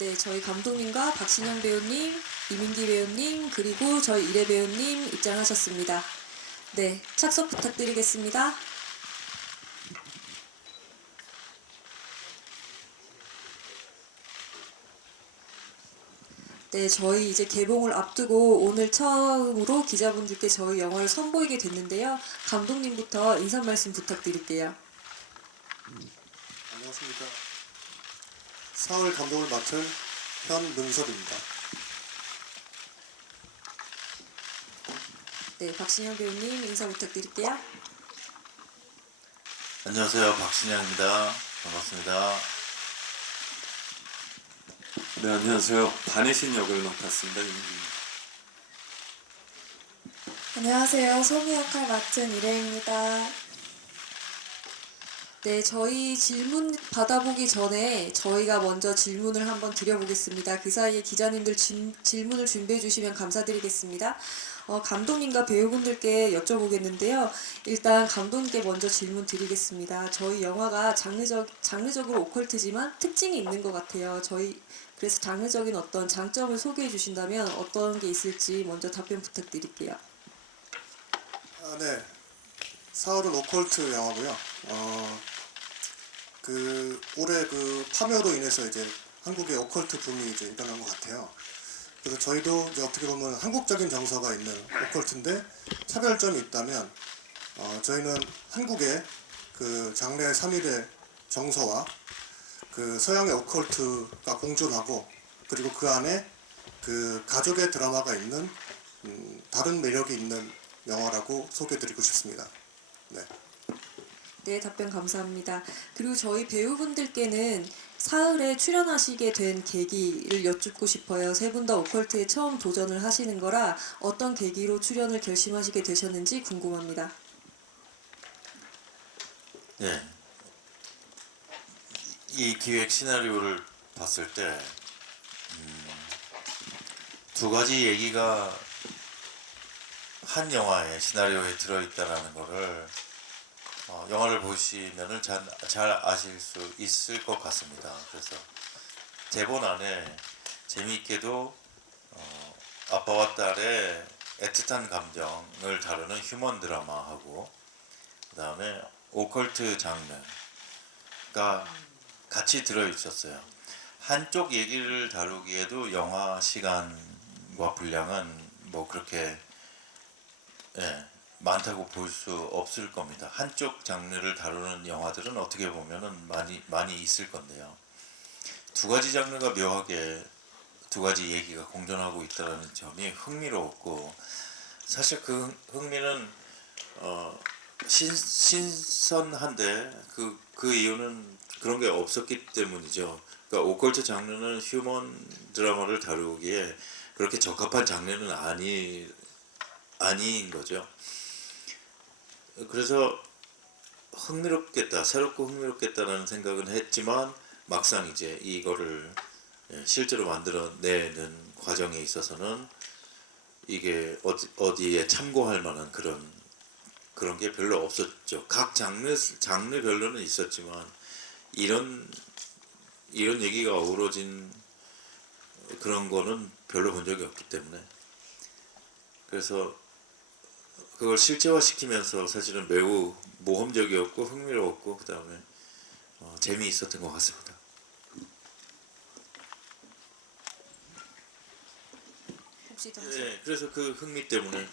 네, 저희 감독님과 박신영 배우님, 이민기 배우님, 그리고 저희 이래 배우님 입장하셨습니다. 네, 착석 부탁드리겠습니다. 네, 저희 이제 개봉을 앞두고 오늘 처음으로 기자분들께 저희 영화를 선보이게 됐는데요. 감독님부터 인사 말씀 부탁드릴게요. 안녕하십니까. 사흘 감독을 맡은 현문섭입니다. 네, 박신영 배우님 인사 부탁드릴게요. 안녕하세요, 박신양입니다. 반갑습니다. 네, 안녕하세요. 반혜신 역을 맡았습니다. 안녕하세요. 소미 역할 맡은 이래입니다. 네, 저희 질문 받아보기 전에 저희가 먼저 질문을 한번 드려보겠습니다. 그 사이에 기자님들 질문을 준비해 주시면 감사드리겠습니다. 감독님과 배우분들께 여쭤보겠는데요. 일단 감독님께 먼저 질문 드리겠습니다. 저희 영화가 장르적으로 오컬트지만 특징이 있는 것 같아요. 그래서 장르적인 어떤 장점을 소개해 주신다면 어떤 게 있을지 먼저 답변 부탁드릴게요. 네. 사흘은 오컬트 영화고요. 올해 그 파묘로 인해서 이제 한국의 오컬트 붐이 이제 일어난 것 같아요. 그래서 저희도 이제 어떻게 보면 한국적인 정서가 있는 오컬트인데 차별점이 있다면 저희는 한국의 그 장래 3일의 정서와 그 서양의 오컬트가 공존하고 그리고 그 안에 그 가족의 드라마가 있는 다른 매력이 있는 영화라고 소개해드리고 싶습니다. 네. 네, 답변 감사합니다. 그리고 저희 배우분들께는 사흘에 출연하시게 된 계기를 여쭙고 싶어요. 세 분 다 오컬트에 처음 도전을 하시는 거라 어떤 계기로 출연을 결심하시게 되셨는지 궁금합니다. 네. 이 기획 시나리오를 봤을 때, 두 가지 얘기가 한 영화의 시나리오에 들어있다는 것을 영화를 보시면은 잘 아실 수 있을 것 같습니다. 그래서 대본 안에 재미있게도 아빠와 딸의 애틋한 감정을 다루는 휴먼 드라마하고 그 다음에 오컬트 장르가 같이 들어있었어요. 한쪽 얘기를 다루기에도 영화 시간과 분량은 뭐 그렇게 많다고 볼 수 없을 겁니다. 한쪽 장르를 다루는 영화들은 어떻게 보면은 많이 있을 건데요. 두 가지 장르가 묘하게 두 가지 얘기가 공존하고 있다는 점이 흥미로웠고, 사실 그 흥미는 신선한데 그 이유는 그런 게 없었기 때문이죠. 그러니까 오컬트 장르는 휴먼 드라마를 다루기에 그렇게 적합한 장르는 아닌 거죠. 그래서 새롭고 흥미롭겠다라는 생각은 했지만 막상 이제 이거를 실제로 만들어내는 과정에 있어서는 이게 어디에 참고할 만한 그런 게 별로 없었죠. 각 장르별로는 있었지만 이런 얘기가 어우러진 그런 거는 별로 본 적이 없기 때문에, 그래서 그걸 실제화시키면서 사실은 매우 모험적이었고 흥미로웠고 그 다음에 재미있었던 것 같습니다. 혹시 더 네, 그래서 그 흥미 때문에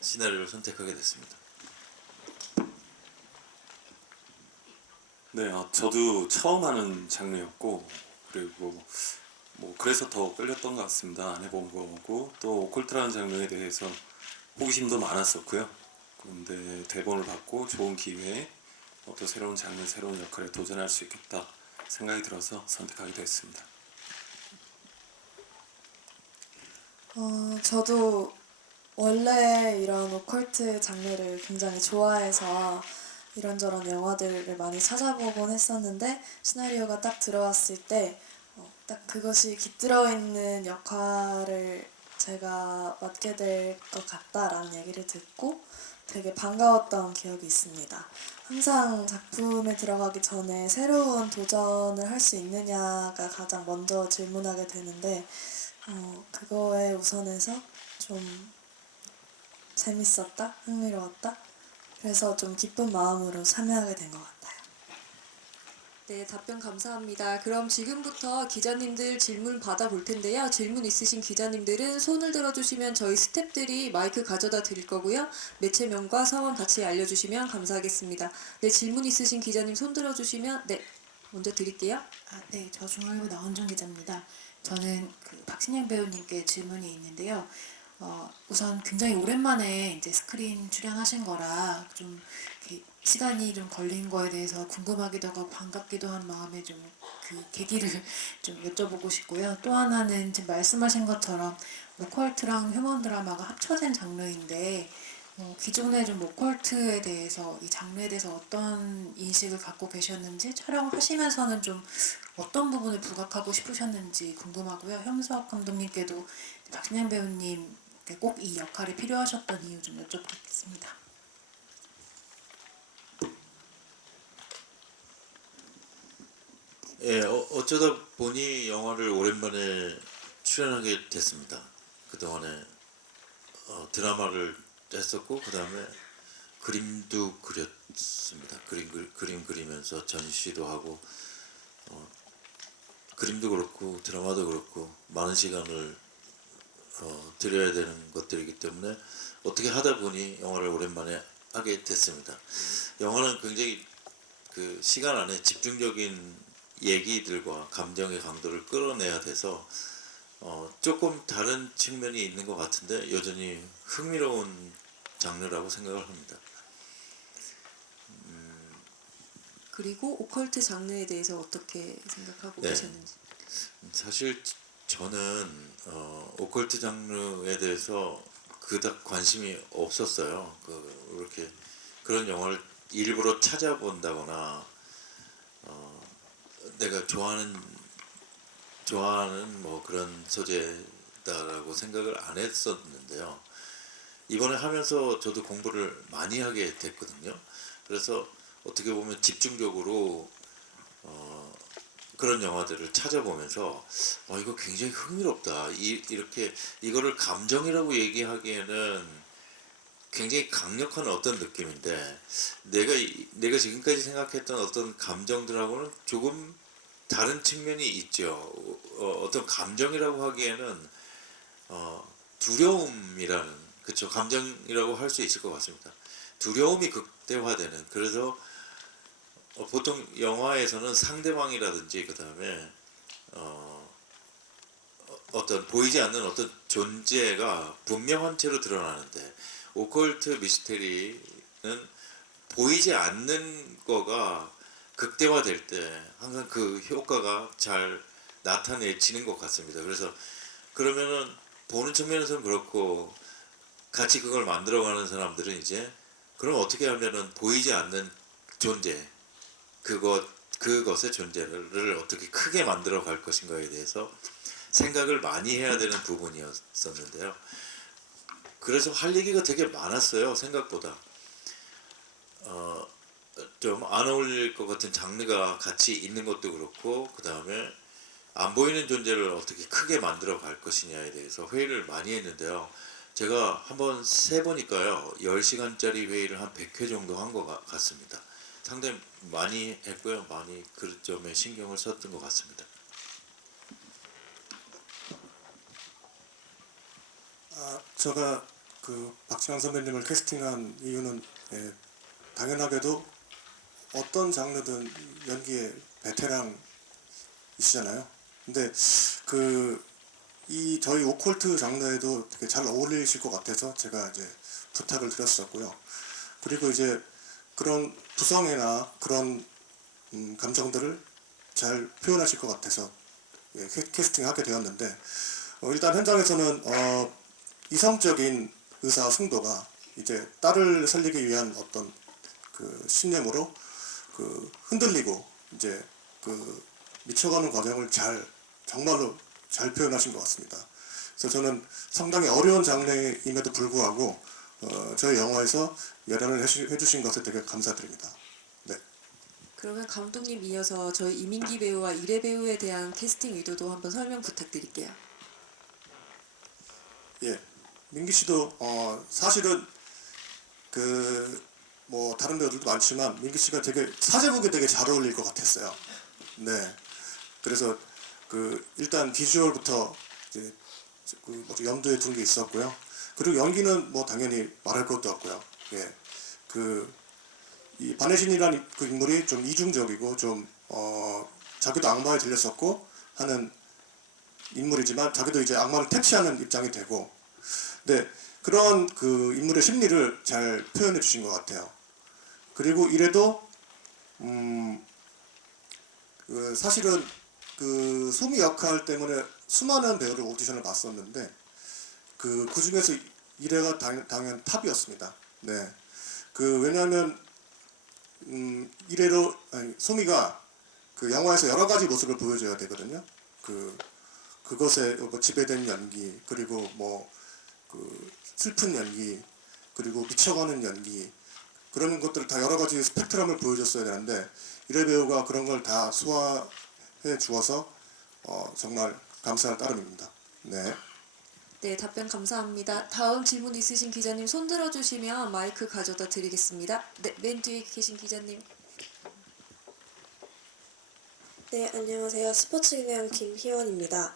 시나리오를 선택하게 됐습니다. 네, 저도 처음 하는 장르였고 그리고 뭐 그래서 더 끌렸던 것 같습니다. 안 해본 거고 또 오컬트라는 장르에 대해서 호기심도 많았었고요. 그런데 대본을 받고 좋은 기회에 또 새로운 장르, 새로운 역할에 도전할 수 있겠다 생각이 들어서 선택하게 됐습니다. 저도 원래 이런 오컬트 장르를 굉장히 좋아해서 이런저런 영화들을 많이 찾아보곤 했었는데 시나리오가 딱 들어왔을 때 딱 그것이 깃들어 있는 역할을 제가 맡게 될 것 같다라는 얘기를 듣고 되게 반가웠던 기억이 있습니다. 항상 작품에 들어가기 전에 새로운 도전을 할 수 있느냐가 가장 먼저 질문하게 되는데 그거에 우선해서 좀 재밌었다, 흥미로웠다. 그래서 좀 기쁜 마음으로 참여하게 된 것 같아요. 네, 답변 감사합니다. 그럼 지금부터 기자님들 질문 받아볼 텐데요. 질문 있으신 기자님들은 손을 들어주시면 저희 스태프들이 마이크 가져다 드릴 거고요. 매체명과 성함 같이 알려주시면 감사하겠습니다. 네, 질문 있으신 기자님 손 들어주시면 네, 먼저 드릴게요. 네, 저 중앙일보 나은정 기자입니다. 저는 박신양 배우님께 질문이 있는데요. 우선 굉장히 오랜만에 이제 스크린 출연하신 거라 좀 이렇게 시간이 좀 걸린 거에 대해서 궁금하기도 하고 반갑기도 한 마음에 좀 그 계기를 좀 여쭤보고 싶고요. 또 하나는 지금 말씀하신 것처럼 오컬트랑 휴먼 드라마가 합쳐진 장르인데 기존에 좀 오컬트에 대해서 이 장르에 대해서 어떤 인식을 갖고 계셨는지 촬영하시면서는 좀 어떤 부분을 부각하고 싶으셨는지 궁금하고요. 현수학 감독님께도 박신양 배우님 꼭 이 역할이 필요하셨던 이유 좀 여쭤보겠습니다. 예, 어쩌다 보니 영화를 오랜만에 출연하게 됐습니다. 그동안에 드라마를 했었고 그 다음에 그림도 그렸습니다. 그림 그리면서 전시도 하고 그림도 그렇고 드라마도 그렇고 많은 시간을 들여야 되는 것들이기 때문에 어떻게 하다 보니 영화를 오랜만에 하게 됐습니다. 영화는 굉장히 그 시간 안에 집중적인 얘기들과 감정의 강도를 끌어내야 돼서 조금 다른 측면이 있는 것 같은데 여전히 흥미로운 장르라고 생각을 합니다. 그리고 오컬트 장르에 대해서 어떻게 생각하고 네. 계셨는지. 사실 저는 오컬트 장르에 대해서 그닥 관심이 없었어요. 이렇게 그런 영화를 일부러 찾아본다거나 내가 좋아하는 뭐 그런 소재다라고 생각을 안 했었는데요. 이번에 하면서 저도 공부를 많이 하게 됐거든요. 그래서 어떻게 보면 집중적으로 그런 영화들을 찾아보면서 이거 굉장히 흥미롭다. 이렇게 이거를 감정이라고 얘기하기에는 굉장히 강력한 어떤 느낌인데 내가 지금까지 생각했던 어떤 감정들하고는 조금 다른 측면이 있죠. 어떤 감정이라고 하기에는 두려움이라는 그쵸 감정이라고 할 수 있을 것 같습니다. 두려움이 극대화되는 그래서 보통 영화에서는 상대방이라든지 그 다음에 어떤 보이지 않는 어떤 존재가 분명한 채로 드러나는데 오컬트 미스테리는 보이지 않는 거가 극대화될 때 항상 그 효과가 잘 나타내지는 것 같습니다. 그래서 그러면은 보는 측면에서는 그렇고 같이 그걸 만들어가는 사람들은 이제 그럼 어떻게 하면은 보이지 않는 존재 그것의 존재를 어떻게 크게 만들어 갈 것인가에 대해서 생각을 많이 해야 되는 부분이었었는데요. 그래서 할 얘기가 되게 많았어요. 생각보다 좀 안 어울릴 것 같은 장르가 같이 있는 것도 그렇고 그 다음에 안 보이는 존재를 어떻게 크게 만들어 갈 것이냐에 대해서 회의를 많이 했는데요. 제가 한번 세보니까요 10시간짜리 회의를 한 100회 정도 한 것 같습니다. 상당히 많이 했고요. 많이 그 점에 신경을 썼던 것 같습니다. 제가 그 박신양 선배님을 캐스팅한 이유는 당연하게도 어떤 장르든 연기의 베테랑이시잖아요. 근데 이 저희 오컬트 장르에도 되게 잘 어울리실 것 같아서 제가 이제 부탁을 드렸었고요. 그리고 이제 그런 부성애나 그런 감정들을 잘 표현하실 것 같아서 캐스팅하게 되었는데 일단 현장에서는 이성적인 의사 승도가 이제 딸을 살리기 위한 어떤 그 신념으로 흔들리고 이제 미쳐가는 과정을 정말로 잘 표현하신 것 같습니다. 그래서 저는 상당히 어려운 장르임에도 불구하고 저희 영화에서 열연을 해주신 것에 되게 감사드립니다. 네. 그러면 감독님 이어서 저희 이민기 배우와 이래 배우에 대한 캐스팅 의도도 한번 설명 부탁드릴게요. 예, 민기 씨도 사실은 그 뭐 다른 배우들도 많지만 민기 씨가 되게 사제복에 되게 잘 어울릴 것 같았어요. 네, 그래서 그 일단 비주얼부터 이제 그 뭐지 염두에 둔 게 있었고요. 그리고 연기는 뭐 당연히 말할 것도 없고요. 예, 그 이 반혜신이라는 그 인물이 좀 이중적이고 좀 자기도 악마에 들렸었고 하는 인물이지만 자기도 이제 악마를 퇴치하는 입장이 되고, 네, 그런 그 인물의 심리를 잘 표현해 주신 것 같아요. 그리고 이래도 그 사실은 그 소미 역할 때문에 수많은 배우를 오디션을 봤었는데 그 중에서 이래가 당연 탑이었습니다. 네, 그 왜냐하면 이래로 아니, 소미가 그 영화에서 여러 가지 모습을 보여줘야 되거든요. 그것에 뭐 지배된 연기, 그리고 뭐 그 슬픈 연기, 그리고 미쳐가는 연기, 그런 것들을 다 여러 가지 스펙트럼을 보여줬어야 되는데 이래 배우가 그런 걸 다 소화해 주어서 정말 감사할 따름입니다. 네. 네, 답변 감사합니다. 다음 질문 있으신 기자님 손 들어주시면 마이크 가져다 드리겠습니다. 네, 맨 뒤에 계신 기자님. 네, 안녕하세요. 스포츠경향 김희원입니다.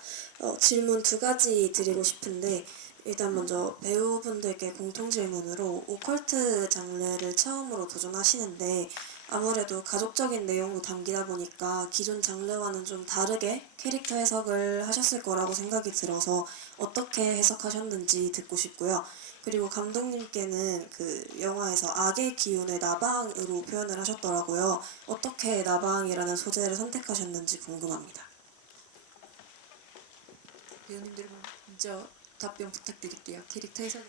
질문 두 가지 드리고 싶은데 일단 먼저 배우분들께 공통 질문으로 오컬트 장르를 처음으로 도전하시는데 아무래도 가족적인 내용도 담기다 보니까 기존 장르와는 좀 다르게 캐릭터 해석을 하셨을 거라고 생각이 들어서 어떻게 해석하셨는지 듣고 싶고요. 그리고 감독님께는 그 영화에서 악의 기운을 나방으로 표현을 하셨더라고요. 어떻게 나방이라는 소재를 선택하셨는지 궁금합니다. 배우님들 먼저 답변 부탁드릴게요. 캐릭터 해석.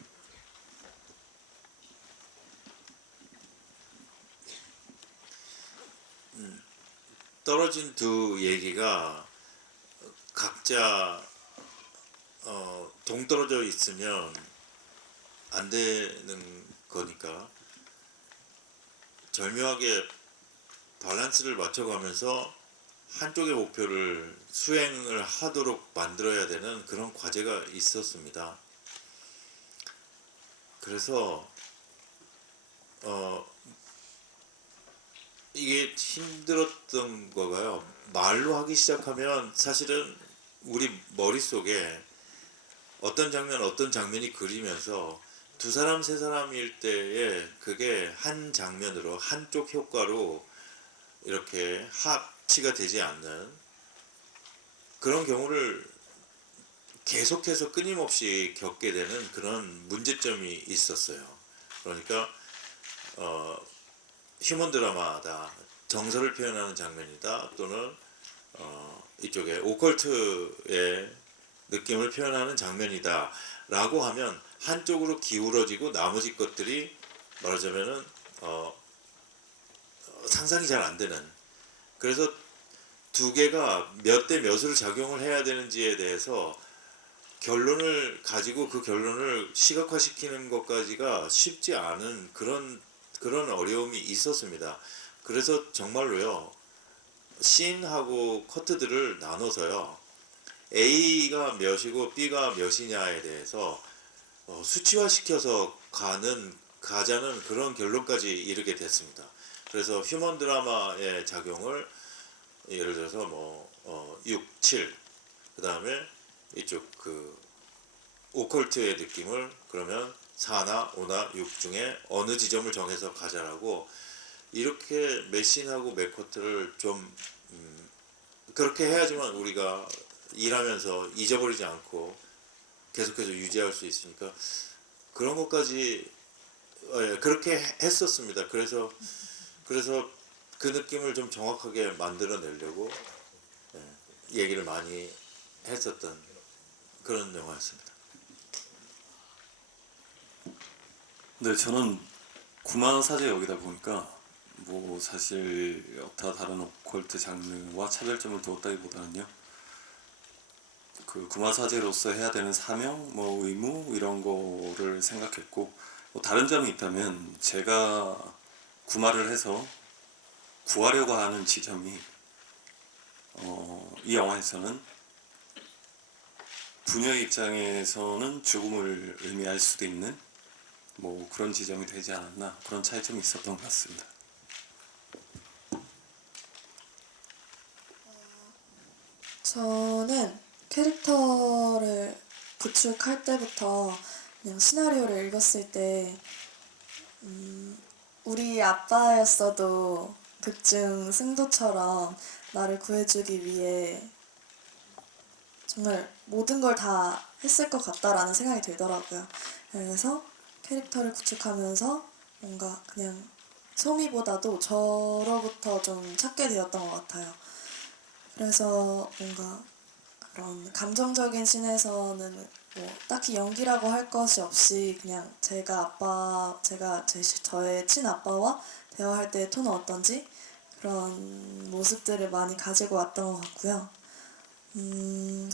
떨어진 두 얘기가 각자 동떨어져 있으면 안 되는 거니까 절묘하게 밸런스를 맞춰가면서 한쪽의 목표를 수행을 하도록 만들어야 되는 그런 과제가 있었습니다. 그래서 이게 힘들었던 거가요. 말로 하기 시작하면 사실은 우리 머릿속에 어떤 장면이 그리면서 두 사람 세 사람일 때에 그게 한 장면으로 한쪽 효과로 이렇게 합치가 되지 않는 그런 경우를 계속해서 끊임없이 겪게 되는 그런 문제점이 있었어요. 그러니까 휴먼 드라마다, 정서를 표현하는 장면이다, 또는 이쪽에 오컬트의 느낌을 표현하는 장면이다 라고 하면 한쪽으로 기울어지고 나머지 것들이 말하자면은 상상이 잘 안 되는, 그래서 두 개가 몇 대 몇으로 작용을 해야 되는지에 대해서 결론을 가지고 그 결론을 시각화시키는 것까지가 쉽지 않은 그런 어려움이 있었습니다. 그래서 정말로요, 씬하고 커트들을 나눠서요, A가 몇이고 B가 몇이냐에 대해서 수치화시켜서 가자는 그런 결론까지 이르게 됐습니다. 그래서 휴먼 드라마의 작용을 예를 들어서 6, 7, 그 다음에 이쪽 그 오컬트의 느낌을 그러면 4나 5나 6 중에 어느 지점을 정해서 가자라고, 이렇게 매신하고 매커트를 좀 그렇게 해야지만 우리가 일하면서 잊어버리지 않고 계속해서 유지할 수 있으니까 그런 것까지 그렇게 했었습니다. 그래서 그 느낌을 좀 정확하게 만들어내려고 얘기를 많이 했었던 그런 영화였습니다. 네, 저는 구마사제 역이다 보니까 뭐 사실 여타 다른 오컬트 장르와 차별점을 두었다기보다는요, 그 구마사제로서 해야 되는 사명, 뭐 의무 이런 거를 생각했고, 뭐 다른 점이 있다면 제가 구마를 해서 구하려고 하는 지점이 이 영화에서는 부녀의 입장에서는 죽음을 의미할 수도 있는 뭐 그런 지점이 되지 않았나, 그런 차이점이 있었던 것 같습니다. 저는 캐릭터를 구축할 때부터 그냥 시나리오를 읽었을 때 우리 아빠였어도 극중 승도처럼 나를 구해주기 위해 정말 모든 걸 다 했을 것 같다라는 생각이 들더라고요. 그래서 캐릭터를 구축하면서 뭔가 그냥 소미보다도 저로부터 좀 찾게 되었던 것 같아요. 그래서 뭔가 그런 감정적인 씬에서는 뭐 딱히 연기라고 할 것이 없이 그냥 저의 친아빠와 대화할 때의 톤은 어떤지 그런 모습들을 많이 가지고 왔던 것 같고요.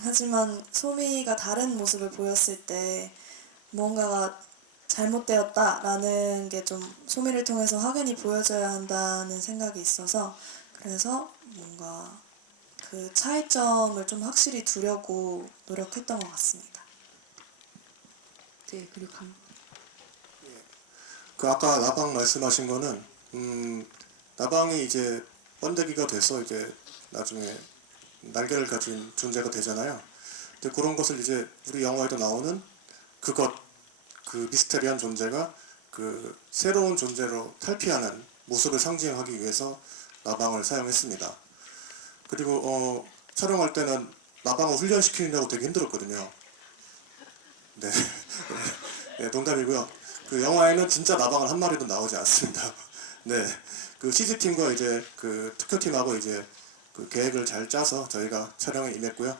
하지만 소미가 다른 모습을 보였을 때 무언가가 잘못되었다라는 게 좀 소미를 통해서 확연히 보여져야 한다는 생각이 있어서 그래서 뭔가 그 차이점을 좀 확실히 두려고 노력했던 것 같습니다. 네, 그리고 그 아까 나방 말씀하신 거는 나방이 이제 번데기가 돼서 이제 나중에 날개를 가진 존재가 되잖아요. 근데 그런 것을 이제 우리 영화에도 나오는 그 미스테리한 존재가 그 새로운 존재로 탈피하는 모습을 상징하기 위해서 나방을 사용했습니다. 그리고 촬영할 때는 나방을 훈련시키느라고 되게 힘들었거든요. 네, 네, 농담이고요. 그 영화에는 진짜 나방은 한 마리도 나오지 않습니다. 네, 그 CG팀과 이제 그 특효팀하고 이제 그 계획을 잘 짜서 저희가 촬영에 임했고요.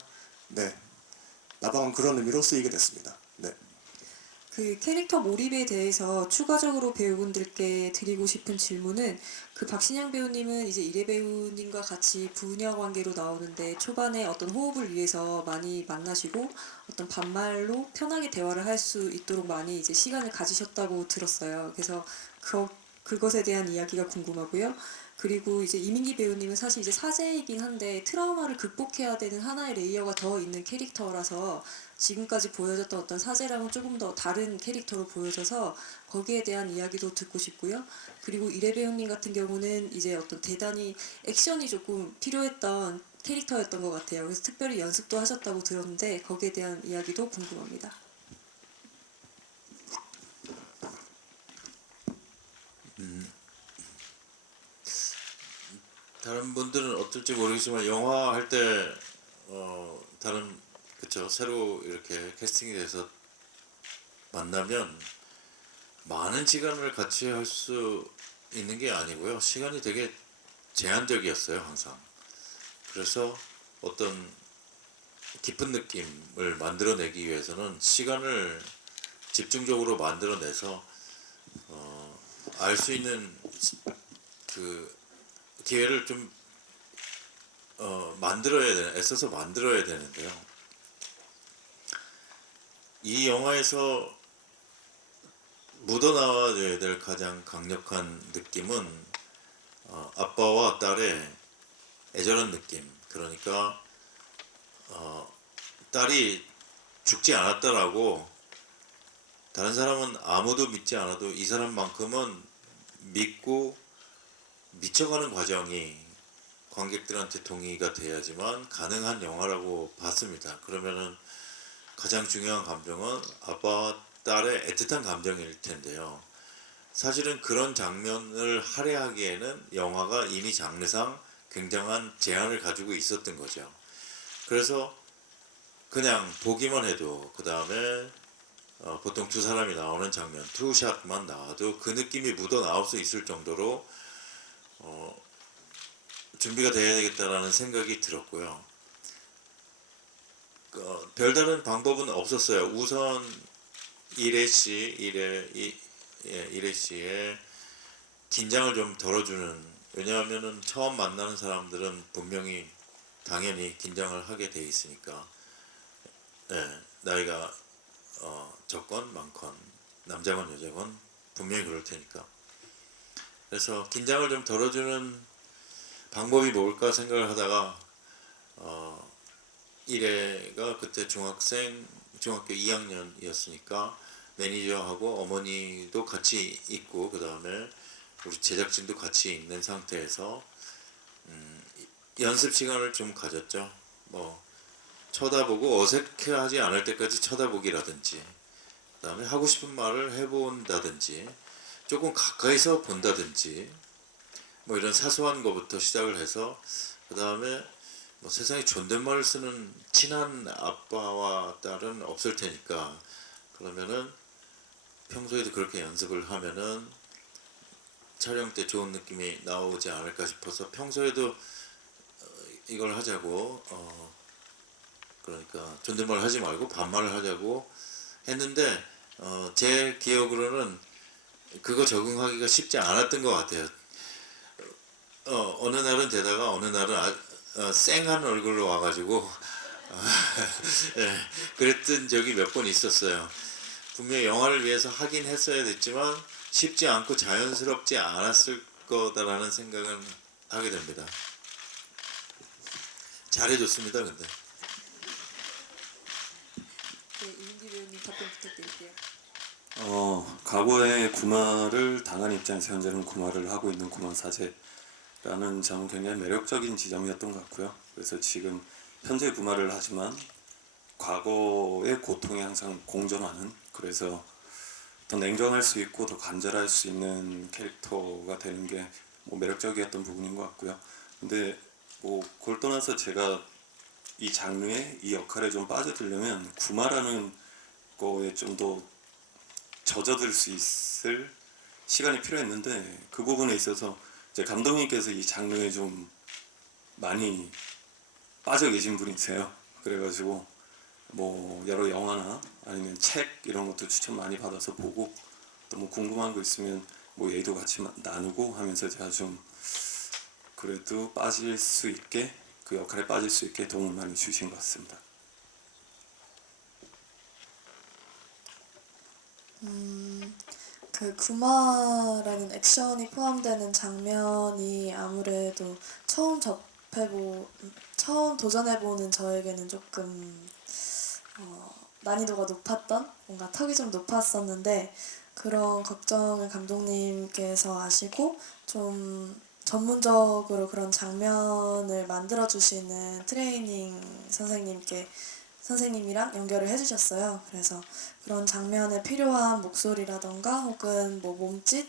네, 나방은 그런 의미로 쓰이게 됐습니다. 네. 그 캐릭터 몰입에 대해서 추가적으로 배우분들께 드리고 싶은 질문은 그 박신양 배우님은 이제 이래 배우님과 같이 부녀 관계로 나오는데 초반에 어떤 호흡을 위해서 많이 만나시고 어떤 반말로 편하게 대화를 할 수 있도록 많이 이제 시간을 가지셨다고 들었어요. 그래서 그것에 대한 이야기가 궁금하고요. 그리고 이제 이민기 배우님은 사실 이제 사제이긴 한데 트라우마를 극복해야 되는 하나의 레이어가 더 있는 캐릭터라서 지금까지 보여줬던 어떤 사제랑은 조금 더 다른 캐릭터로 보여져서 거기에 대한 이야기도 듣고 싶고요. 그리고 이래 배우님 같은 경우는 이제 어떤 대단히 액션이 조금 필요했던 캐릭터였던 것 같아요. 그래서 특별히 연습도 하셨다고 들었는데 거기에 대한 이야기도 궁금합니다. 다른 분들은 어떨지 모르겠지만 영화 할 때 다른 그쵸 새로 이렇게 캐스팅이 돼서 만나면 많은 시간을 같이 할 수 있는 게 아니고요. 시간이 되게 제한적이었어요, 항상. 그래서 어떤 깊은 느낌을 만들어내기 위해서는 시간을 집중적으로 만들어내서 알 수 있는 그 기회를 좀 애써서 만들어야 되는데요. 이 영화에서 묻어나와야 될 가장 강력한 느낌은 아빠와 딸의 애절한 느낌. 그러니까 딸이 죽지 않았다라고 다른 사람은 아무도 믿지 않아도 이 사람만큼은 믿고 미쳐가는 과정이 관객들한테 동의가 돼야지만 가능한 영화라고 봤습니다. 그러면은 가장 중요한 감정은 아빠와 딸의 애틋한 감정일 텐데요. 사실은 그런 장면을 할애하기에는 영화가 이미 장르상 굉장한 제한을 가지고 있었던 거죠. 그래서 그냥 보기만 해도 그 다음에 보통 두 사람이 나오는 장면, 투샷만 나와도 그 느낌이 묻어 나올 수 있을 정도로 준비가 돼야 되겠다라는 생각이 들었고요. 별다른 방법은 없었어요. 우선 이래 씨의 긴장을 좀 덜어주는, 왜냐하면은 처음 만나는 사람들은 분명히 당연히 긴장을 하게 돼 있으니까. 네, 나이가 적건 많건 남자건 여자건 분명히 그럴 테니까. 그래서 긴장을 좀 덜어주는 방법이 뭘까 생각을 하다가 1회가 그때 중학교 2학년이었으니까 매니저하고 어머니도 같이 있고 그 다음에 우리 제작진도 같이 있는 상태에서 연습 시간을 좀 가졌죠. 뭐 쳐다보고 어색해하지 않을 때까지 쳐다보기라든지 그 다음에 하고 싶은 말을 해본다든지 조금 가까이서 본다든지 뭐 이런 사소한 것부터 시작을 해서 그 다음에 뭐 세상에 존댓말을 쓰는 친한 아빠와 딸은 없을 테니까 그러면은 평소에도 그렇게 연습을 하면은 촬영 때 좋은 느낌이 나오지 않을까 싶어서 평소에도 이걸 하자고 그러니까 존댓말 하지 말고 반말을 하자고 했는데 제 기억으로는 그거 적응하기가 쉽지 않았던 것 같아요. 어느 날은 되다가 어느 날은 쌩한 얼굴로 와가지고 예, 그랬던 적이 몇 번 있었어요. 분명히 영화를 위해서 하긴 했어야 됐지만 쉽지 않고 자연스럽지 않았을 거다라는 생각은 하게 됩니다. 잘해줬습니다. 근데 네, 이민기 배우님 답변 부탁드릴게요. 과거에 구마를 당한 입장에서 현재는 구마를 하고 있는 구마 사제라는 점은 굉장히 매력적인 지점이었던 것 같고요. 그래서 지금 현재 구마를 하지만 과거의 고통에 항상 공존하는, 그래서 더 냉정할 수 있고 더 간절할 수 있는 캐릭터가 되는 게 뭐 매력적이었던 부분인 것 같고요. 근데 뭐 그걸 떠나서 제가 이 장르에 이 역할에 좀 빠져들려면 구마라는 거에 좀 더 젖어들 수 있을 시간이 필요했는데 그 부분에 있어서 이제 감독님께서 이 장르에 좀 많이 빠져 계신 분이세요. 그래가지고 뭐 여러 영화나 아니면 책 이런 것도 추천 많이 받아서 보고 또 뭐 궁금한 거 있으면 뭐 얘기도 같이 나누고 하면서 제가 좀 그래도 빠질 수 있게, 그 역할에 빠질 수 있게 도움을 많이 주신 것 같습니다. 그 구마라는 액션이 포함되는 장면이 아무래도 처음 도전해보는 저에게는 조금 난이도가 높았던, 뭔가 턱이 좀 높았었는데 그런 걱정을 감독님께서 아시고 좀 전문적으로 그런 장면을 만들어주시는 트레이닝 선생님이랑 연결을 해주셨어요. 그래서 그런 장면에 필요한 목소리라던가 혹은 뭐 몸짓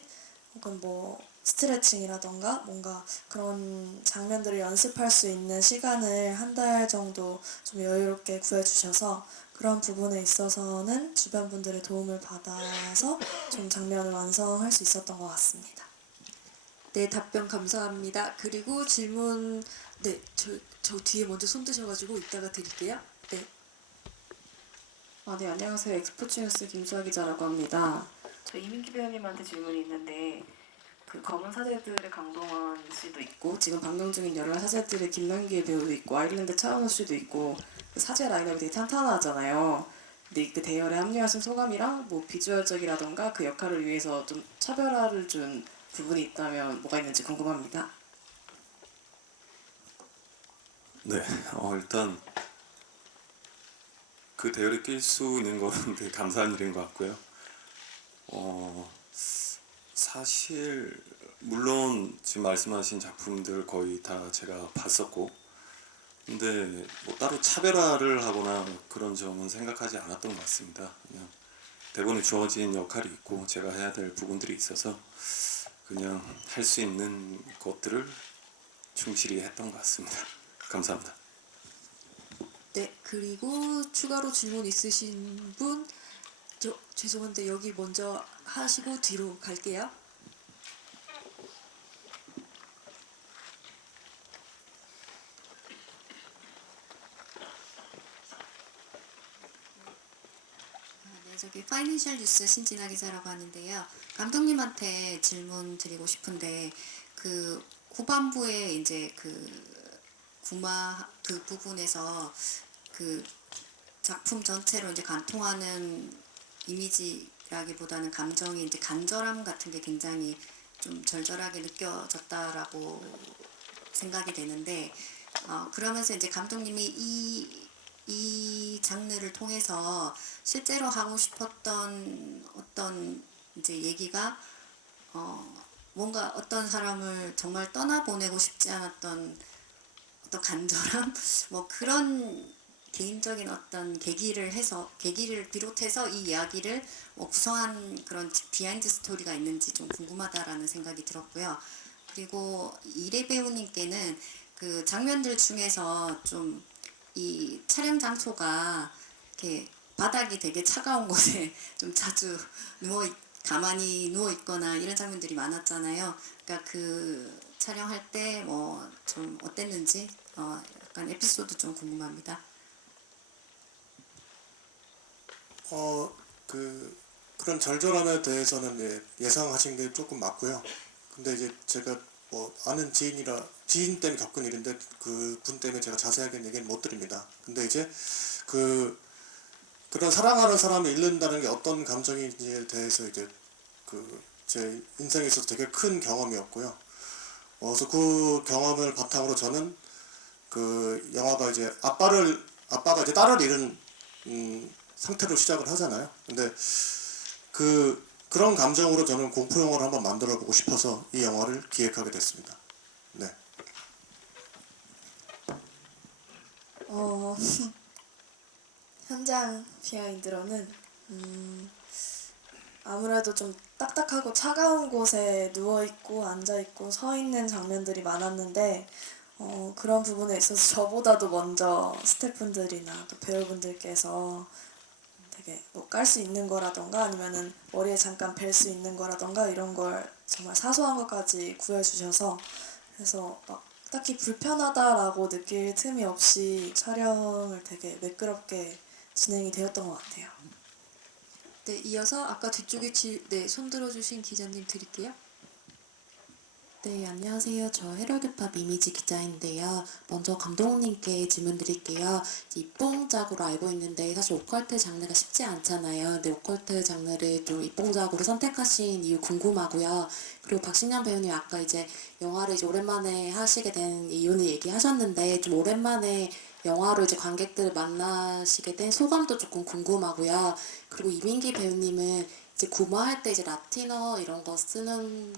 혹은 뭐 스트레칭이라던가 뭔가 그런 장면들을 연습할 수 있는 시간을 한 달 정도 좀 여유롭게 구해주셔서 그런 부분에 있어서는 주변 분들의 도움을 받아서 좀 장면을 완성할 수 있었던 것 같습니다. 네, 답변 감사합니다. 그리고 질문, 네, 저 뒤에 먼저 손 드셔가지고 이따가 드릴게요. 네. 네, 안녕하세요. 엑스포츠 뉴스 김수아 기자라고 합니다. 저 이민기 배우님한테 질문이 있는데 그 검은 사제들의 강동원 씨도 있고 지금 방영 중인 열혈 사제들의 김명기 배우도 있고 아일랜드 차은우 씨도 있고 그 사제 라인업이 되게 탄탄하잖아요. 근데 그 대열에 합류하신 소감이랑 뭐 비주얼적이라던가 그 역할을 위해서 좀 차별화를 준 부분이 있다면 뭐가 있는지 궁금합니다. 네, 일단 그 대열에 낄 수 있는 거는 되게 감사한 일인 것 같고요. 사실 물론 지금 말씀하신 작품들 거의 다 제가 봤었고, 근데 뭐 따로 차별화를 하거나 그런 점은 생각하지 않았던 것 같습니다. 그냥 대본에 주어진 역할이 있고 제가 해야 될 부분들이 있어서 그냥 할 수 있는 것들을 충실히 했던 것 같습니다. 감사합니다. 네, 그리고 추가로 질문 있으신 분, 죄송한데 여기 먼저 하시고 뒤로 갈게요. 네, 저기 파이낸셜 뉴스 신진아 기자라고 하는데요. 감독님한테 질문 드리고 싶은데 그 후반부에 이제 그 구마 그 부분에서 그 작품 전체로 이제 관통하는 이미지 라기보다는 감정이 이제 간절함 같은 게 굉장히 좀 절절하게 느껴졌다라고 생각이 되는데 그러면서 이제 감독님이 이 장르를 통해서 실제로 하고 싶었던 어떤 이제 얘기가 뭔가 어떤 사람을 정말 떠나보내고 싶지 않았던 어떤 간절함 뭐 그런 개인적인 어떤 계기를 비롯해서 이 이야기를 구성한 그런 비하인드 스토리가 있는지 좀 궁금하다라는 생각이 들었고요. 그리고 이래 배우님께는 그 장면들 중에서 좀 이 촬영 장소가 이렇게 바닥이 되게 차가운 곳에 좀 자주 가만히 누워 있거나 이런 장면들이 많았잖아요. 그러니까 그 촬영할 때 뭐 좀 어땠는지 약간 에피소드 좀 궁금합니다. 그런 절절함에 대해서는 예상하신 게 조금 맞고요. 근데 이제 제가 뭐 아는 지인 때문에 겪은 일인데 그 분 때문에 제가 자세하게 얘기는 못 드립니다. 근데 이제 그런 사랑하는 사람을 잃는다는 게 어떤 감정인지에 대해서 이제 제 인생에 있어서 되게 큰 경험이었고요. 그래서 그 경험을 바탕으로 저는 그 영화가 이제 아빠가 이제 딸을 잃은 상태로 시작을 하잖아요. 근데 그런 감정으로 저는 공포 영화를 한번 만들어 보고 싶어서 이 영화를 기획하게 됐습니다. 네. 현장 비하인드로는 아무래도 좀 딱딱하고 차가운 곳에 누워있고 앉아있고 서있는 장면들이 많았는데 그런 부분에 있어서 저보다도 먼저 스태프분들이나 또 배우분들께서 되게 뭐 깔 수 있는 거라던가 아니면은 머리에 잠깐 벨 수 있는 거라던가 이런 걸 정말 사소한 것까지 구해주셔서 그래서 막 딱히 불편하다라고 느낄 틈이 없이 촬영을 되게 매끄럽게 진행이 되었던 것 같아요. 네, 이어서 아까 뒤쪽에 손 들어주신 기자님 드릴게요. 네, 안녕하세요. 저 헤럴드팝 이미지 기자인데요. 먼저 감독님께 질문 드릴게요. 입봉작으로 알고 있는데 사실 오컬트 장르가 쉽지 않잖아요. 근데 오컬트 장르를 좀 입봉작으로 선택하신 이유 궁금하고요. 그리고 박신양 배우님 아까 이제 영화를 이제 오랜만에 하시게 된 이유는 얘기하셨는데 좀 오랜만에 영화로 이제 관객들을 만나시게 된 소감도 조금 궁금하고요. 그리고 이민기 배우님은 이제 구마할 때 이제 라틴어 이런 거 쓰는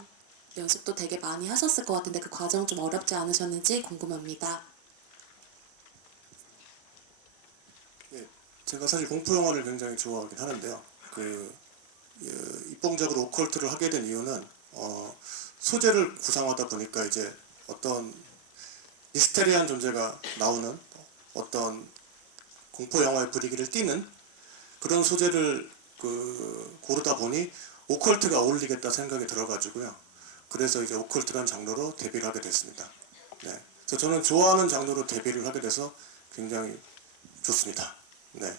연습도 되게 많이 하셨을 것 같은데 그 과정 좀 어렵지 않으셨는지 궁금합니다. 제가 사실 공포 영화를 굉장히 좋아하긴 하는데요. 입봉작으로 오컬트를 하게 된 이유는 소재를 구상하다 보니까 이제 어떤 미스테리한 존재가 나오는 어떤 공포 영화의 분위기를 띠는 그런 소재를 고르다 보니 오컬트가 어울리겠다 생각이 들어가지고요. 그래서 이제 오컬트라는 장르로 데뷔를 하게 됐습니다. 네. 그래서 저는 좋아하는 장르로 데뷔를 하게 돼서 굉장히 좋습니다. 네.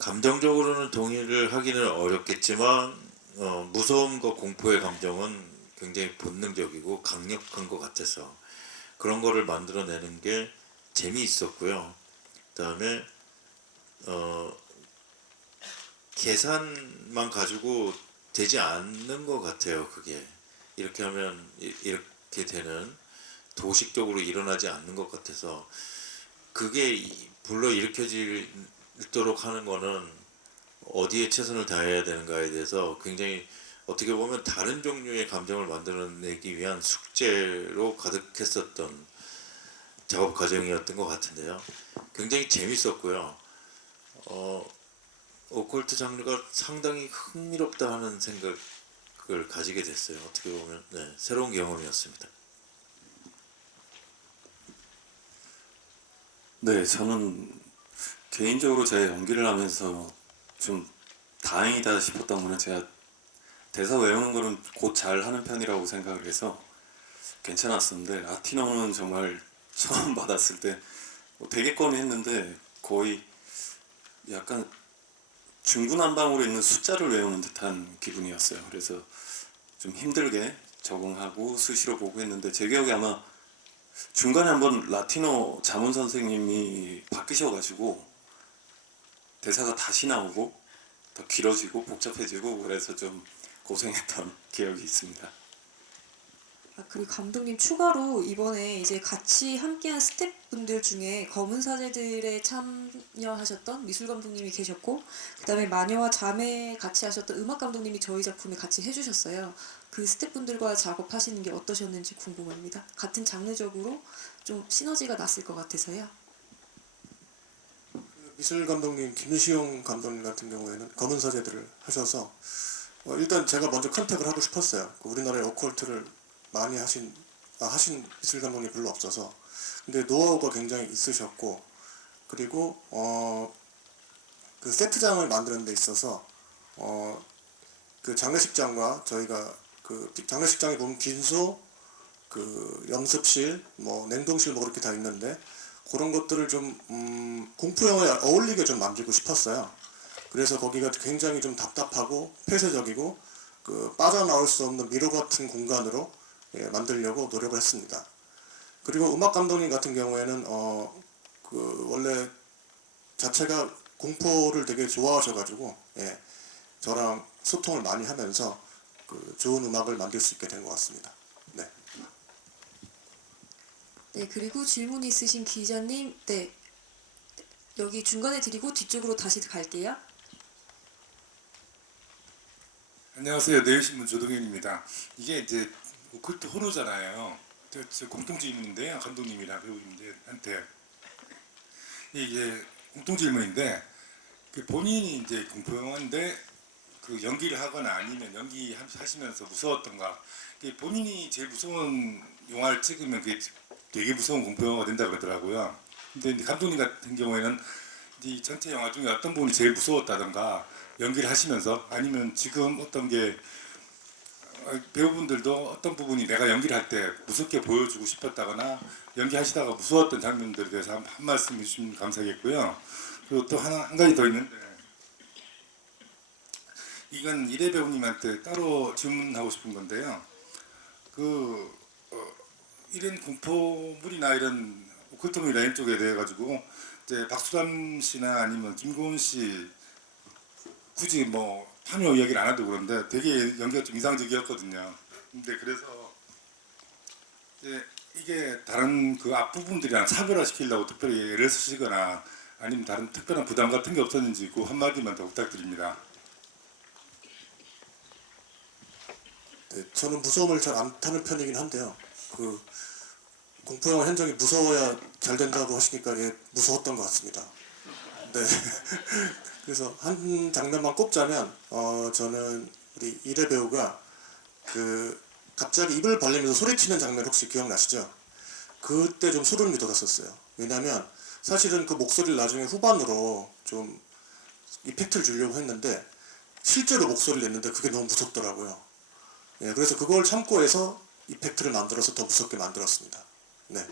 감정적으로는 동의를 하기는 어렵겠지만 무서움과 공포의 감정은 굉장히 본능적이고 강력한 것 같아서 그런 거를 만들어내는 게 재미있었고요. 그다음에 계산만 가지고 되지 않는 것 같아요. 그게 이렇게 하면 이렇게 되는 도식적으로 일어나지 않는 것 같아서 그게 불러일으켜지도록 하는 거는 어디에 최선을 다해야 되는가에 대해서 굉장히 어떻게 보면 다른 종류의 감정을 만들어내기 위한 숙제로 가득했었던 작업 과정이었던 것 같은데요. 굉장히 재밌었고요. 오컬트 장르가 상당히 흥미롭다 하는 생각을 가지게 됐어요. 어떻게 보면 새로운 경험이었습니다. 네, 저는 개인적으로 제가 연기를 하면서 좀 다행이다 싶었던 거는 제가 대사 외우는 거는 곧 잘하는 편이라고 생각을 해서 괜찮았었는데 라틴어는 정말 처음 받았을 때 되겠거니 했는데 거의 약간 중구난방으로 있는 숫자를 외우는 듯한 기분이었어요. 그래서 좀 힘들게 적응하고 수시로 보고 했는데 제 기억에 아마 중간에 한번 라티노 자문 선생님이 바뀌셔가지고 대사가 다시 나오고 더 길어지고 복잡해지고 그래서 좀 고생했던 기억이 있습니다. 그리고 감독님 추가로 이번에 이제 같이 함께한 스태프분들 중에 검은 사제들에 참여하셨던 미술 감독님이 계셨고, 그다음에 마녀와 자매 같이 하셨던 음악 감독님이 저희 작품에 같이 해주셨어요. 그 스태프분들과 작업하시는 게 어떠셨는지 궁금합니다. 같은 장르적으로 좀 시너지가 났을 것 같아서요. 미술 감독님 김시용 감독님 같은 경우에는 검은 사제들을 하셔서 일단 제가 먼저 컨택을 하고 싶었어요. 우리나라에 오컬트를 많이 하신 미술 감독님 별로 없어서. 근데 노하우가 굉장히 있으셨고, 그리고 그 세트장을 만드는 데 있어서 그 장례식장과 저희가 그 장례식장에 보면 빈소, 그 연습실, 뭐 냉동실 뭐 그렇게 다 있는데 그런 것들을 좀 공포 영화에 어울리게 좀 만들고 싶었어요. 그래서 거기가 굉장히 좀 답답하고 폐쇄적이고 그 빠져나올 수 없는 미로 같은 공간으로 만들려고 노력을 했습니다. 그리고 음악 감독님 같은 경우에는 그 원래 자체가 공포를 되게 좋아하셔가지고 저랑 소통을 많이 하면서 그 좋은 음악을 만들 수 있게 된 것 같습니다. 네. 네, 그리고 질문 있으신 기자님, 네, 여기 중간에 드리고 뒤쪽으로 다시 갈게요. 안녕하세요. 내일신문 조동현입니다. 이게 이제 오컬트 호러잖아요. 저 공통 질문인데요. 감독님이랑 배우님들한테 이게 공통 질문인데 그 본인이 이제 공포 영화인데 그 연기를 하거나 아니면 연기하시면서 무서웠던가. 본인이 제일 무서운 영화를 찍으면 그게 되게 무서운 공포 영화가 된다 그러더라고요. 근데 이제 감독님 같은 경우에는 이 전체 영화 중에 어떤 부분이 제일 무서웠다던가 연기를 하시면서 아니면 지금 어떤 게 배우분들도 어떤 부분이 내가 연기를 할 때 무섭게 보여주고 싶었다거나 연기하시다가 무서웠던 장면들에 대해서 한 말씀 해주시면 감사하겠고요. 그리고 또 한 가지 더 있는데 이건 이래 배우님한테 따로 질문하고 싶은 건데요. 이런 공포물이나 이런 오컬트물이나 이런 쪽에 대해 가지고 이제 박수남 씨나 아니면 김고은 씨 굳이 뭐 파묘 이야기를 안 해도 그런데 되게 연기가 좀 인상적이었거든요. 근데 그래서 이게 다른 그 앞부분들이랑 차별화시키려고 특별히 애를 쓰시거나 아니면 다른 특별한 부담 같은 게 없었는지 그 한마디만 더 부탁드립니다. 네, 저는 무서움을 잘 안 타는 편이긴 한데요. 그 공포 영화 현장이 무서워야 잘 된다고 하시니까 무서웠던 것 같습니다. 네. 그래서 한 장면만 꼽자면 저는 우리 이래 배우가 그 갑자기 입을 벌리면서 소리치는 장면 혹시 기억나시죠? 그때 좀 소름이 돋았었어요. 왜냐면 사실은 그 목소리를 나중에 후반으로 좀 이펙트를 주려고 했는데 실제로 목소리를 냈는데 그게 너무 무섭더라고요. 그래서 그걸 참고해서 이펙트를 만들어서 더 무섭게 만들었습니다. 네.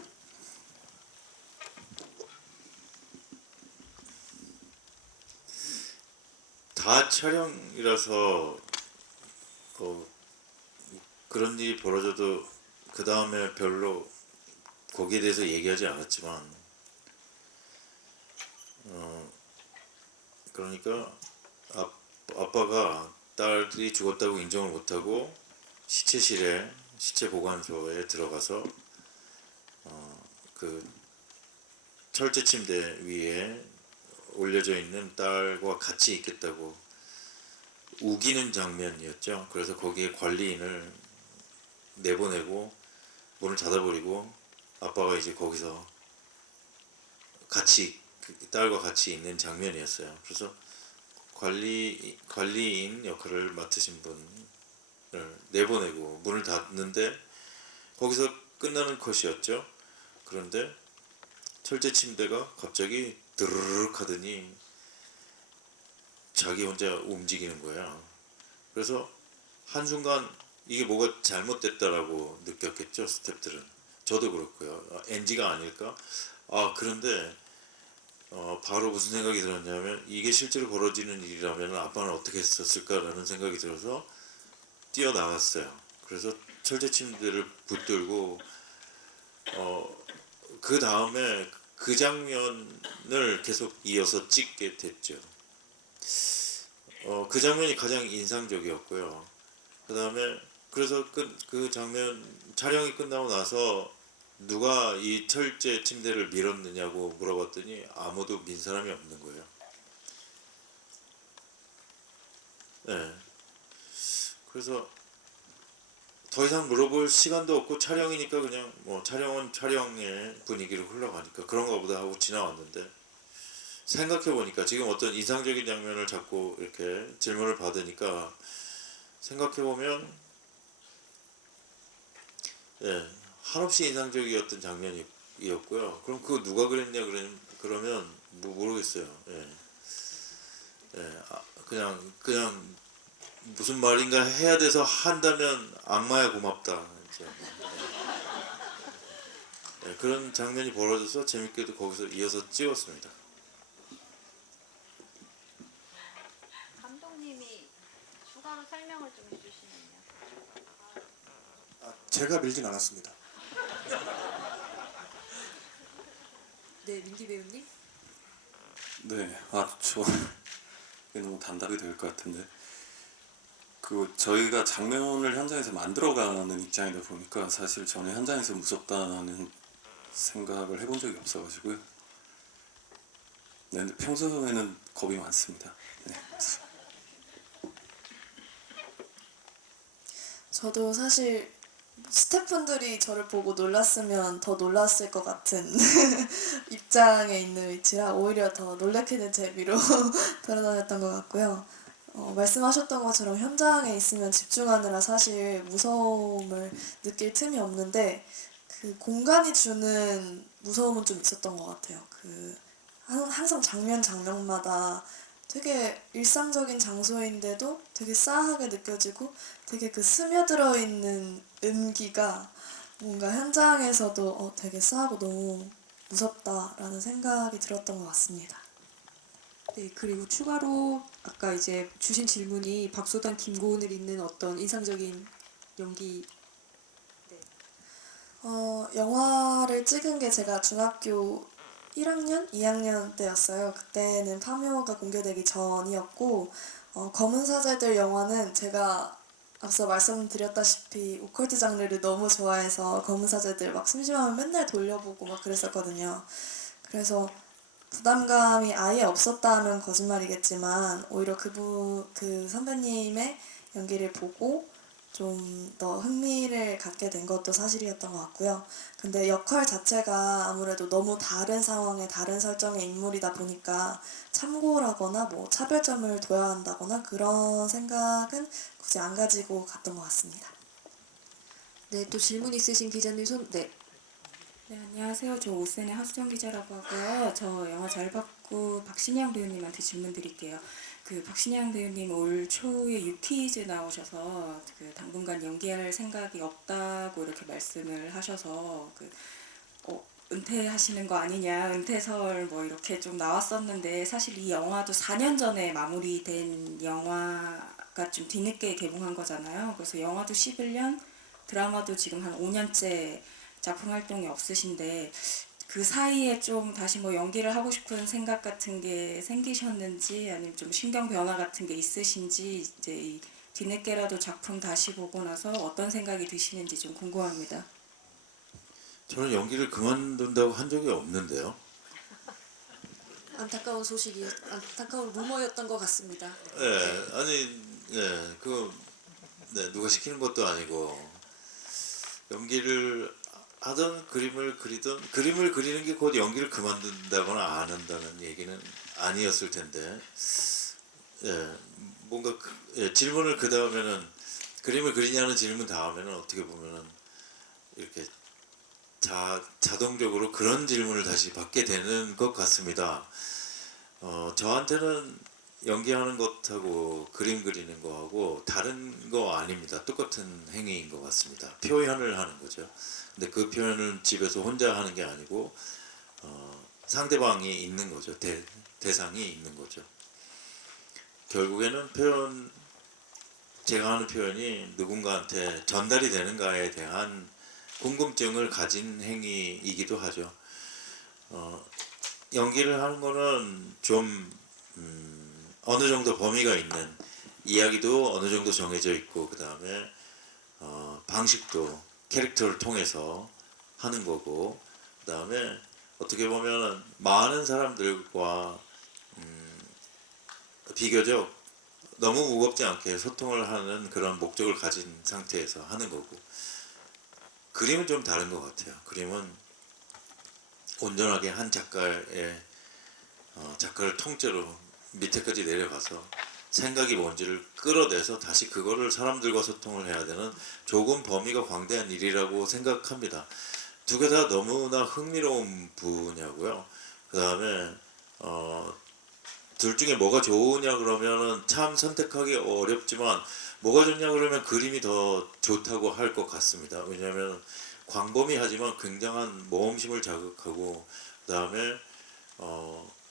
다 촬영이라서 그런 일이 벌어져도 그 다음에 별로 거기에 대해서 얘기하지 않았지만 그러니까 아빠가 딸이 죽었다고 인정을 못하고 시체실에 시체 보관소에 들어가서 그 철제 침대 위에 올려져 있는 딸과 같이 있겠다고 우기는 장면이었죠. 그래서 거기에 관리인을 내보내고 문을 닫아버리고 아빠가 이제 거기서 같이 딸과 같이 있는 장면이었어요. 그래서 관리인 역할을 맡으신 분을 내보내고 문을 닫는데 거기서 끝나는 컷이었죠. 그런데 철제 침대가 갑자기 드르륵 하더니 자기 혼자 움직이는 거야. 그래서 한순간 이게 뭐가 잘못됐다라고 느꼈겠죠, 스태프들은. 저도 그렇고요. NG가 아닐까? 그런데 바로 무슨 생각이 들었냐면 이게 실제로 벌어지는 일이라면 아빠는 어떻게 했었을까라는 생각이 들어서 뛰어나갔어요. 그래서 철제 침대를 붙들고 그 다음에 그 장면을 계속 이어서 찍게 됐죠. 그 장면이 가장 인상적이었고요. 그 다음에 그래서 그 장면 촬영이 끝나고 나서 누가 이 철제 침대를 밀었느냐고 물어봤더니 아무도 민 사람이 없는 거예요. 네. 그래서 더 이상 물어볼 시간도 없고 촬영이니까 그냥 뭐 촬영은 촬영의 분위기로 흘러가니까 그런가 보다 하고 지나왔는데 생각해 보니까 지금 어떤 인상적인 장면을 자꾸 이렇게 질문을 받으니까 생각해 보면 예, 한없이 인상적이었던 장면이었고요. 그럼 그거 누가 그랬냐 그러면 모르겠어요. 예. 예, 그냥 무슨 말인가 해야 돼서 한다면 악마야 고맙다. 이제. 예, 그런 장면이 벌어져서 재밌게도 거기서 이어서 찍었습니다. 감독님이 추가로 설명을 좀 해주시면요. 제가 밀진 않았습니다. 네, 민기 배우님. 네, 저 이게 너무 단답이 될 것 같은데 저희가 장면을 현장에서 만들어가는 입장이다 보니까 사실 저는 현장에서 무섭다는 생각을 해본 적이 없어가지고요. 네, 근데 평소에는 겁이 많습니다. 네. 저도 사실 스태프분들이 저를 보고 놀랐으면 더 놀랐을 것 같은 입장에 있는 위치라 오히려 더 놀래키는 재미로 돌아다녔던 것 같고요. 말씀하셨던 것처럼 현장에 있으면 집중하느라 사실 무서움을 느낄 틈이 없는데 그 공간이 주는 무서움은 좀 있었던 것 같아요. 항상 장면마다 되게 일상적인 장소인데도 되게 싸하게 느껴지고 되게 그 스며들어 있는 음기가 뭔가 현장에서도 되게 싸하고 너무 무섭다라는 생각이 들었던 것 같습니다. 네, 그리고 추가로 아까 이제 주신 질문이 박소단 김고은을 잇는 어떤 인상적인 연기. 네. 영화를 찍은 게 제가 중학교 1학년, 2학년 때였어요. 그때는 파묘가 공개되기 전이었고 검은 사제들 영화는 제가 앞서 말씀드렸다시피 오컬트 장르를 너무 좋아해서 검은 사제들 막 심심하면 맨날 돌려보고 막 그랬었거든요. 그래서 부담감이 아예 없었다 하면 거짓말이겠지만 오히려 그 선배님의 연기를 보고 좀 더 흥미를 갖게 된 것도 사실이었던 것 같고요. 근데 역할 자체가 아무래도 너무 다른 상황에 다른 설정의 인물이다 보니까 참고라거나 뭐 차별점을 둬야 한다거나 그런 생각은 굳이 안 가지고 갔던 것 같습니다. 네, 또 질문 있으신 기자님 손. 네. 네, 안녕하세요. 저 오센의 하수정 기자라고 하고요. 저 영화 잘 봤고 박신양 배우님한테 질문 드릴게요. 박신양 배우님 올 초에 유퀴즈 나오셔서 당분간 연기할 생각이 없다고 이렇게 말씀을 하셔서 은퇴하시는 거 아니냐, 은퇴설 뭐 이렇게 좀 나왔었는데 사실 이 영화도 4년 전에 마무리된 영화가 좀 뒤늦게 개봉한 거잖아요. 그래서 영화도 11년, 드라마도 지금 한 5년째 작품 활동이 없으신데 그 사이에 좀 다시 뭐 연기를 하고 싶은 생각 같은 게 생기셨는지 아니면 좀 신경 변화 같은 게 있으신지 이제 이 뒤늦게라도 작품 다시 보고 나서 어떤 생각이 드시는지 좀 궁금합니다. 저는 연기를 그만둔다고 한 적이 없는데요. 안타까운 소식이 안타까운 루머였던 것 같습니다. 예, 아니, 예, 누가 시키는 것도 아니고 연기를 하던 그림을 그리는 게 곧 연기를 그만둔다거나 안 한다는 얘기는 아니었을 텐데, 예, 뭔가 질문을 그 다음에는 그림을 그리냐는 질문 다음에는 어떻게 보면은 이렇게 자동적으로 그런 질문을 다시 받게 되는 것 같습니다. 저한테는 연기하는 것하고 그림 그리는 거하고 다른 거 아닙니다. 똑같은 행위인 것 같습니다. 표현을 하는 거죠. 근데 그 표현을 집에서 혼자 하는 게 아니고 상대방이 있는 거죠. 대상이 있는 거죠. 결국에는 제가 하는 표현이 누군가한테 전달이 되는가에 대한 궁금증을 가진 행위이기도 하죠. 연기를 하는 거는 좀 어느 정도 범위가 있는, 이야기도 어느 정도 정해져 있고, 그 다음에 방식도 캐릭터를 통해서 하는 거고, 그 다음에 어떻게 보면 많은 사람들과 비교적 너무 무겁지 않게 소통을 하는 그런 목적을 가진 상태에서 하는 거고, 그림은 좀 다른 것 같아요. 그림은 온전하게 한 작가의 작가를 통째로 밑에까지 내려가서 생각이 뭔지를 끌어내서 다시 그거를 사람들과 소통을 해야 되는 조금 범위가 광대한 일이라고 생각합니다. 두 개 다 너무나 흥미로운 분야고요. 그 다음에 둘 중에 뭐가 좋으냐 그러면은 참 선택하기 어렵지만, 뭐가 좋냐 그러면 그림이 더 좋다고 할 것 같습니다. 왜냐하면 광범위하지만 굉장한 모험심을 자극하고, 그 다음에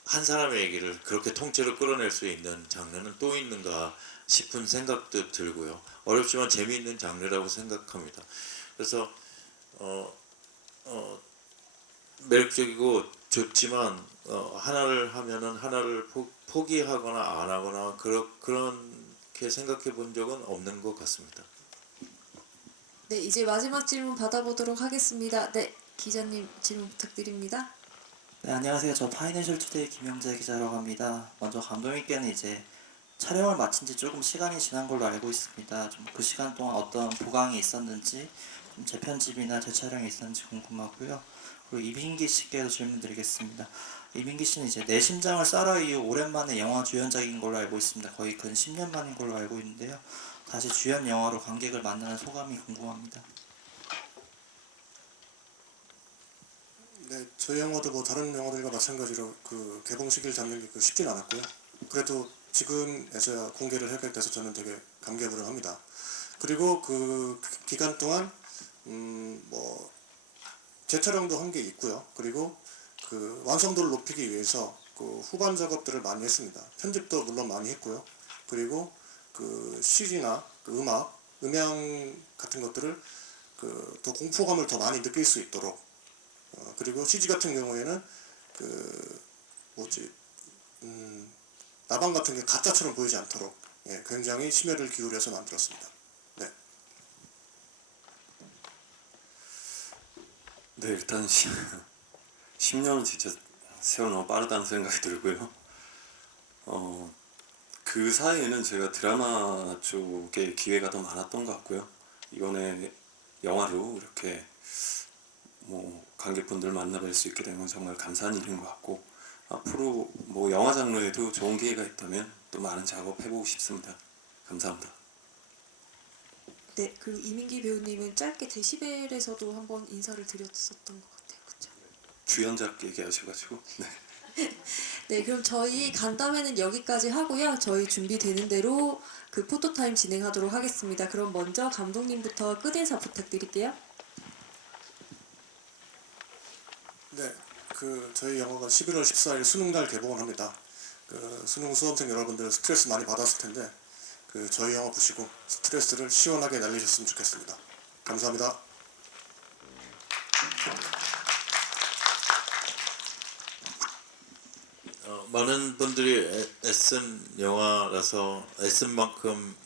한 사람의 얘기를 그렇게 통째로 끌어낼 수 있는 장르는 또 있는가 싶은 생각도 들고요. 어렵지만 재미있는 장르라고 생각합니다. 그래서 매력적이고 좋지만 하나를 하면은 하나를 포기하거나 안 하거나 그렇게 생각해 본 적은 없는 것 같습니다. 네, 이제 마지막 질문 받아보도록 하겠습니다. 네, 기자님 질문 부탁드립니다. 네, 안녕하세요. 저 파이낸셜 투데이 김영재 기자라고 합니다. 먼저 감독님께는 이제 촬영을 마친 지 조금 시간이 지난 걸로 알고 있습니다. 좀 그 시간 동안 어떤 보강이 있었는지, 좀 재편집이나 재촬영이 있었는지 궁금하고요. 그리고 이민기 씨께도 질문 드리겠습니다. 이민기 씨는 이제 내 심장을 썰어 이후 오랜만에 영화 주연작인 걸로 알고 있습니다. 거의 근 10년 만인 걸로 알고 있는데요. 다시 주연 영화로 관객을 만나는 소감이 궁금합니다. 네, 저희 영화도 뭐 다른 영화들과 마찬가지로 그 개봉 시기를 잡는 게 쉽진 않았고요. 그래도 지금에서야 공개를 하게 돼서 저는 되게 감개무량합니다. 그리고 그 기간 동안 뭐 재촬영도 한 게 있고요. 그리고 그 완성도를 높이기 위해서 그 후반 작업들을 많이 했습니다. 편집도 물론 많이 했고요. 그리고 그 CG나 그 음향 같은 것들을 그 더 공포감을 더 많이 느낄 수 있도록, 그리고 CG 같은 경우에는 그 나방 같은 게 가짜처럼 보이지 않도록 굉장히 심혈을 기울여서 만들었습니다. 네. 네, 일단 10년은 진짜 세월 너무 빠르다는 생각이 들고요. 그 사이에는 제가 드라마 쪽에 기회가 더 많았던 것 같고요. 이번에 영화로 이렇게 뭐 관객분들 만나뵐 수 있게 되면 정말 감사한 일인 것 같고, 앞으로 뭐 영화 장르에도 좋은 기회가 있다면 또 많은 작업 해보고 싶습니다. 감사합니다. 네, 그리고 이민기 배우님은 짧게 데시벨에서도 한번 인사를 드렸었던 것 같아요. 그렇죠? 주연작 얘기하셔가지고. 네. 네, 그럼 저희 간담회는 여기까지 하고요. 저희 준비되는 대로 그 포토타임 진행하도록 하겠습니다. 그럼 먼저 감독님부터 끝인사 부탁드릴게요. 네, 그 저희 영화가 11월 14일 수능날 개봉을 합니다. 그 수능 수험생 여러분들 스트레스 많이 받았을 텐데 그 저희 영화 보시고 스트레스를 시원하게 날리셨으면 좋겠습니다. 감사합니다. 많은 분들이 애쓴 영화라서 애쓴 만큼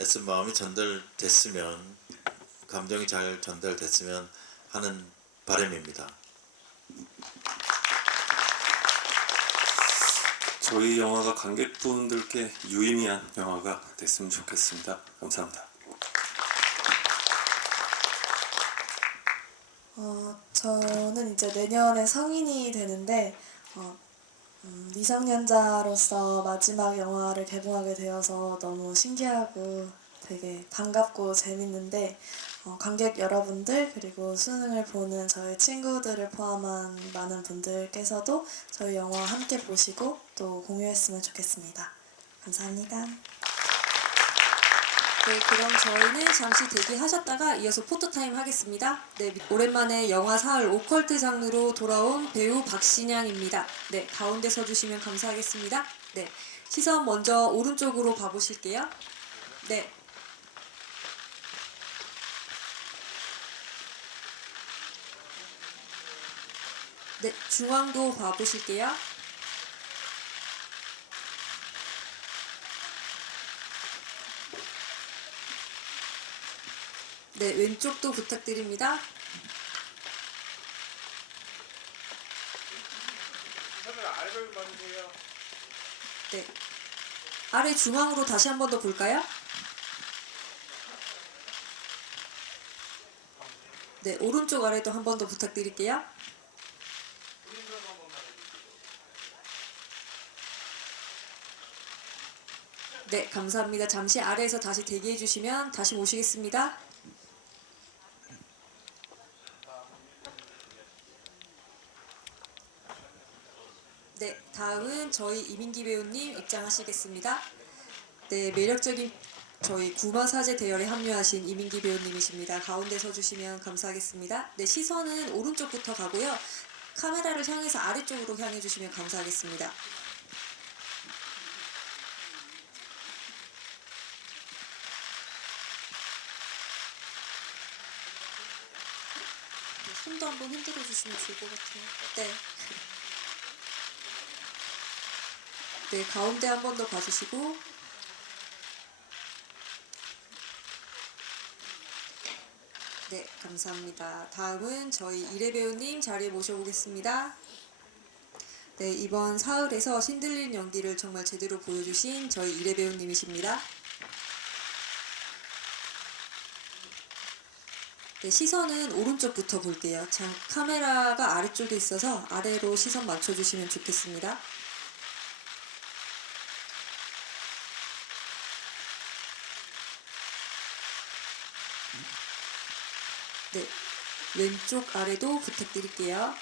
애쓴 마음이 전달됐으면, 감정이 잘 전달됐으면 하는 바람입니다. 저희 영화가 관객분들께 유의미한 영화가 됐으면 좋겠습니다. 감사합니다. 저는 이제 내년에 성인이 되는데 미성년자로서 마지막 영화를 개봉하게 되어서 너무 신기하고 되게 반갑고 재밌는데, 관객 여러분들 그리고 수능을 보는 저희 친구들을 포함한 많은 분들께서도 저희 영화 함께 보시고 또 공유했으면 좋겠습니다. 감사합니다. 네, 그럼 저희는 잠시 대기하셨다가 이어서 포토타임 하겠습니다. 네, 오랜만에 영화 사흘 오컬트 장르로 돌아온 배우 박신양입니다. 네, 가운데 서주시면 감사하겠습니다. 네, 시선 먼저 오른쪽으로 봐보실게요. 네. 네, 중앙도 봐보실게요. 네, 왼쪽도 부탁드립니다. 네, 아래 중앙으로 다시 한 번 더 볼까요? 네, 오른쪽 아래도 한 번 더 부탁드릴게요. 네, 감사합니다. 잠시 아래에서 다시 대기해 주시면 다시 모시겠습니다. 네, 다음은 저희 이민기 배우님 입장하시겠습니다. 네, 매력적인 저희 구마사제 대열에 합류하신 이민기 배우님이십니다. 가운데 서주시면 감사하겠습니다. 네, 시선은 오른쪽부터 가고요. 카메라를 향해서 아래쪽으로 향해 주시면 감사하겠습니다. 네, 손도 한번 흔들어 주시면 좋을 것 같아요. 네. 네, 가운데 한 번 더 봐주시고 네, 감사합니다. 다음은 저희 이래 배우님 자리에 모셔보겠습니다. 네, 이번 사흘에서 신들린 연기를 정말 제대로 보여주신 저희 이래 배우님이십니다. 네, 시선은 오른쪽부터 볼게요. 참, 카메라가 아래쪽에 있어서 아래로 시선 맞춰주시면 좋겠습니다. 네, 왼쪽 아래도 부탁드릴게요.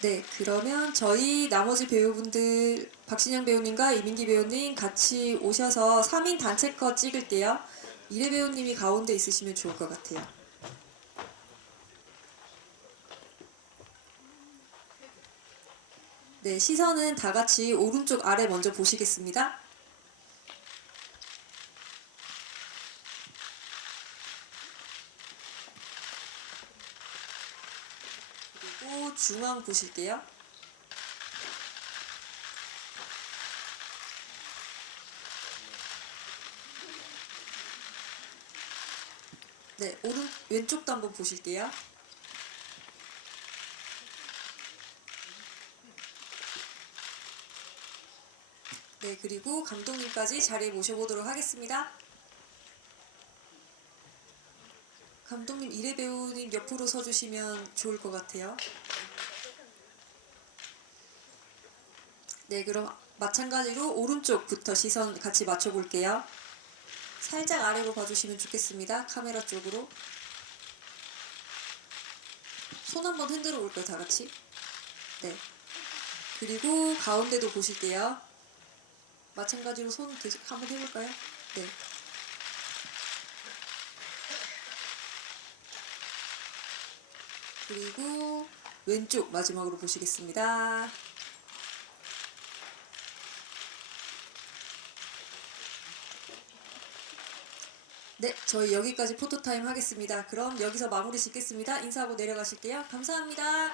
네, 그러면 저희 나머지 배우분들 박신영 배우님과 이민기 배우님 같이 오셔서 3인 단체 컷 찍을게요. 이래 배우님이 가운데 있으시면 좋을 것 같아요. 네, 시선은 다 같이 오른쪽 아래 먼저 보시겠습니다. 그리고 중앙 보실게요. 네, 왼쪽도 한번 보실게요. 네, 그리고 감독님까지 자리에 모셔보도록 하겠습니다. 감독님, 이래 배우님 옆으로 서주시면 좋을 것 같아요. 네, 그럼 마찬가지로 오른쪽부터 시선 같이 맞춰볼게요. 살짝 아래로 봐주시면 좋겠습니다. 카메라 쪽으로. 손 한번 흔들어 볼까요, 다 같이? 네. 그리고 가운데도 보실게요. 마찬가지로 손 계속 한번 해볼까요? 네. 그리고 왼쪽 마지막으로 보시겠습니다. 네, 저희 여기까지 포토타임 하겠습니다. 그럼 여기서 마무리 짓겠습니다. 인사하고 내려가실게요. 감사합니다.